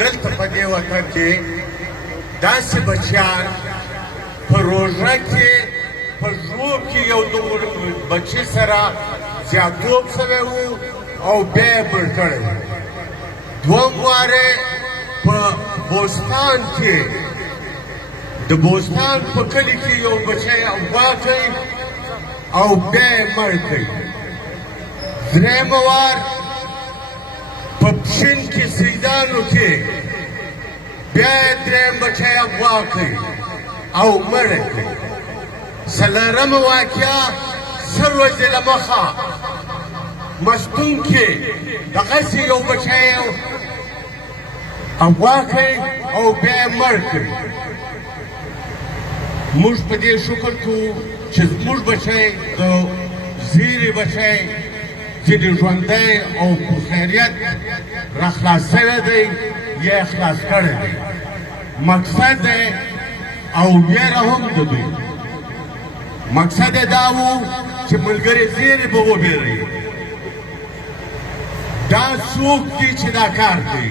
دلته په دې وطن کې داسې بچیان په روژه کې په ژوب کې یو بچي سره زیاتوب شوی و او بیا یې مړ کړی و. دوم وارې په بوستان کې د بوستان په کلي کې یو بچی اغوا کوي او بیا یې مړ کوي. درېیمه وار په پښین کې سیدانو کې بیا یې درېیم بچی اغوا کوي او مړ کوي. څلورمه واقعه سل ورځې له مخه مستون کې دغسې یو بچی اغوا کوي او بیا یې مړ کوي. موږ په دې شکر کوو چې زموږ بچی د زیرې بچی چې د ژوندی او په خیریت راخلاص شوی دی یا خلاص کړی دی. مقصد دی او ویره هم د دوی مقصد یې دا و چې ملګري زیرې به وبېروي. دا څوک دي چې دا کار کوي؟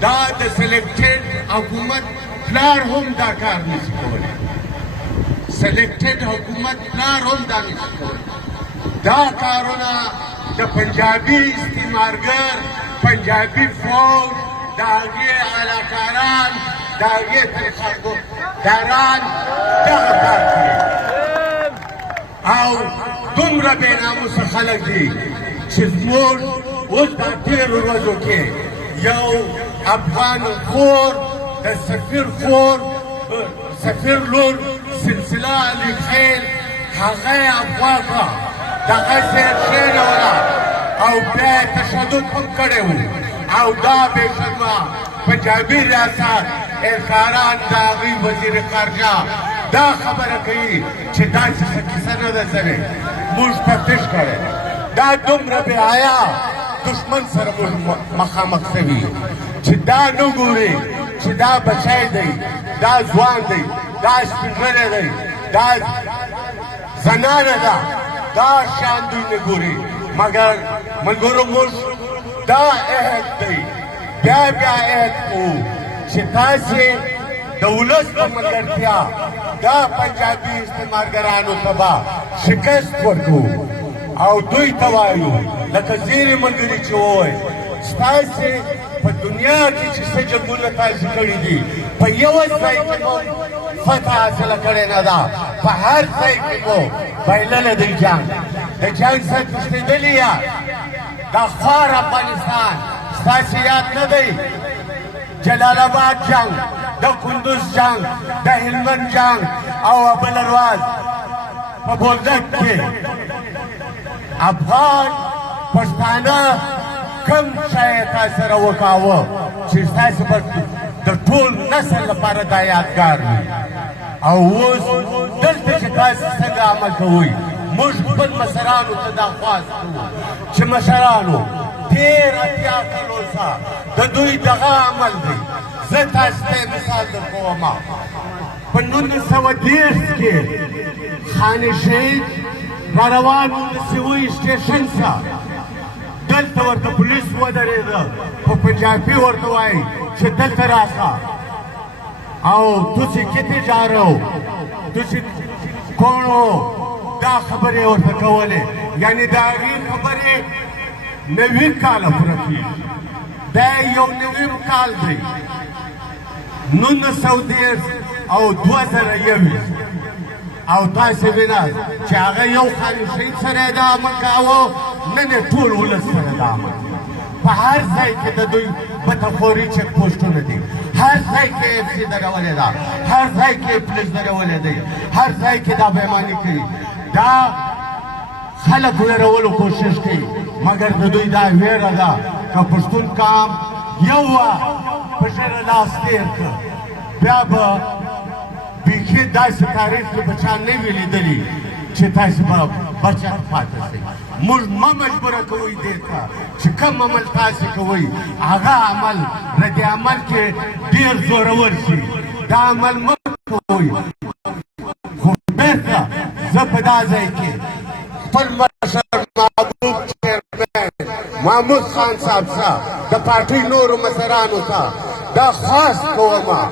دا د سلیکټډ حکومت پلار هم دا کار نشي کولی. سلیکټډ حکومت پلار هم دا نشي کولی. دا کارونه د پنجابي استعمارګر پنجابي فوج د هغې اعلیکاران د هغې طریقتداران دغه کار کوي او دومره بېناموسه خلک دي چې زموږ اوس دا تېرو ورځو کې یو افغان خور د سفیر لور سلسله علي خیل هغه یې اغوا کړه دغسې یې کښېنوله او بیا یې تشدد هم کړی و او دا بې شرمه پنجابي ریاست اظهاران د هغوی وزیر خارجه دا خبره کوي چې داسې څه کیسه نه ده شوې. موږ تفتیش کړی دا دومره بې حیا دښمن سره موږ مخامخ شوي چې دا نه ګوري چې دا بچی دی دا ځوان دی دا سپینږیری دی دا زنانه ده دا شیان دوی نه ګوري. مګر ملګرو موږ دا عهد دی بیا بیا عهد کوو چې تاسې د ولس په ملګرتیا دا پنجابي استعمارګرانو ته به شکست ورکوو او دوی ته وایو لکه زیرې ملګري چې ووایي ستاسې په دنیا کې چې څه جنګونه تاسې کړي دي په یوه ځای کې مو فتح حاصله کړې نه ده. په هر ځای کې مو بایللی دی جنګ د جنګ څخه تښتېدلي یاست. دا خوار افغانستان ستاسې یاد نه دی؟ جلال آباد جنگ د کندوز جنگ د هلمند جنگ او بله ورځ په بولدک کې افغان پښتانه کم شی یې تاسې سره وکاوه چې ستاسې به د ټول نسل لپاره دا یادګار وي. او اوس دلته چې تاسې څنګه عمل کوئ موږ خپل مشرانو ته دا خواست کوو چې مشرانو تېر اتیا کلو څخه د دوی دغه عمل دی. زه تاسو ته مثال درکومه په 1930 کې خان شهید را روان و د سوی سټیشن څخه دلته ورته پولیس ودرېده په پنجابي ورته وایي چې دلته راشه او تاسې کتې جا رہے ہو تاسې کون ہو دا خبرې ورته کولې یعنې د هغې خبرې 90 کاله پوره کېږي. دا یو 90 کال دی 1910 او 2021 او تاسې وینئ چې هغه یو خان شهید سره یې دا عمل کاوه نن یې ټول ولس سره دا عمل کوي. په هر ځای کې د دوی بتخوري چک پوسټونه دي هر ځای کې اف سي درولې ده هر ځای کې پولیس درولې دی هر ځای کې دا بېماني کوي. دا خلک ویرولو کوشش کوي مګر د دوی دا ویره ده که پښتون قام یو وخت په ژېره لاس تېر کړه بیا به بیخي داسې تاریخ کې به چا نه وي لیدلي چې تاسې به بچت پاتې شئ. موږ مه مجبوره کوئ دې ته چې کوم عمل تاسې کوئ هغه عمل رد عمل کې ډېر زورور شي. دا عمل مه کوئ. خو بېرته زه په دا ځای کې خپل مشر محبوب چیرمن محمود خان صاحب ته د پارټۍ نورو مشرانو ته دا خاص کومه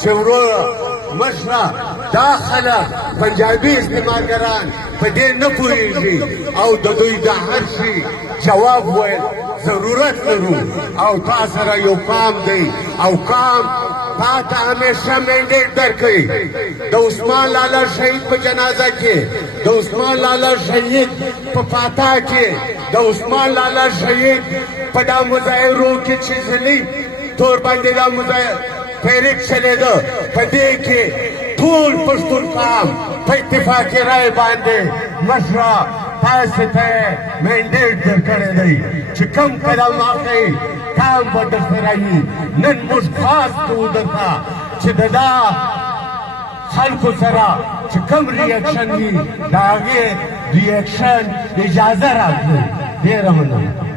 چې وروره مشره دا خلک پنجابي استعمارګران په دې نه پوهېږي او د دوی د هر شي جواب ویل ضرورت لرو او تا سره یو کام دی او کام تا ته همیشه مینډیټ درکوي د عثمان لالا شهید په جنازه کې د عثمان لالا شهید په فاتح کې د عثمان لالا شهید په دا مظاهرو کې چې ځلي تور باندې دا پیریک چلېده په دې کې ټول پښتون قام په اتفاقي رایې باندې مشره تاسې ته یې مینډیټ درکړی دی چې کوم قدم واخلئ کام به درسره وي نن موږ خاص کوو درته چې د دا خلکو سره چې کوم ریاکشن وي د هغې ریاکشن اجازه راکړئ ډېره مننه